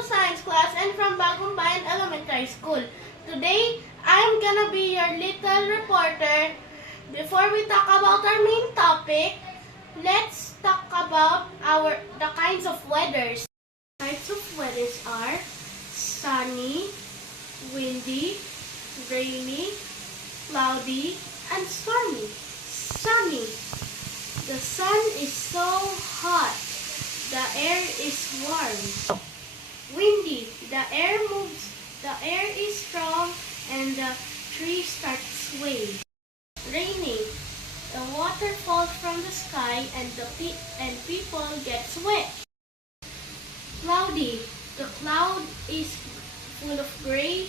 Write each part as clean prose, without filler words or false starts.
to Science class and from Bagong Bayan Elementary School. Today, I'm gonna be your little reporter. Before we talk about our main topic, let's talk about the kinds of weathers. Types of weathers are sunny, windy, rainy, cloudy, and stormy. Sunny. The sun is so hot. The air is warm. Windy. The air moves. The air is strong and the trees start swaying. Rainy. The water falls from the sky and people get wet. Cloudy. The cloud is full of gray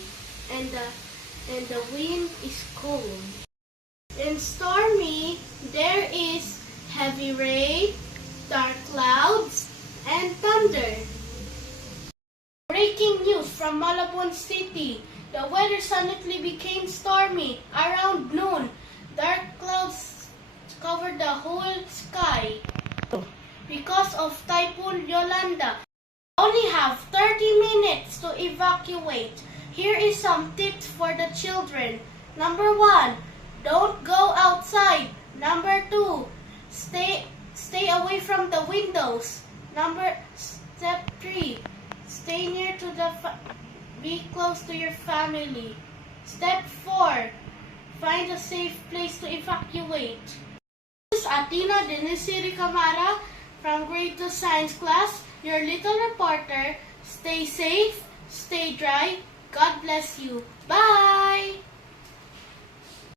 and the wind is cold. In stormy, there is heavy rain, dark clouds, and thunder. Breaking news from Malabon City. The weather suddenly became stormy. Around noon, dark clouds covered the whole sky. Because of Typhoon Yolanda, we only have 30 minutes to evacuate. Here is some tips for the children. Number 1, don't go outside. Number 2, stay away from the windows. Step 3, stay near to be close to your family. Step 4, find a safe place to evacuate. This is Atina Denisiri Camara from Grade 2 Science class, your little reporter. Stay safe, stay dry. God bless you. Bye!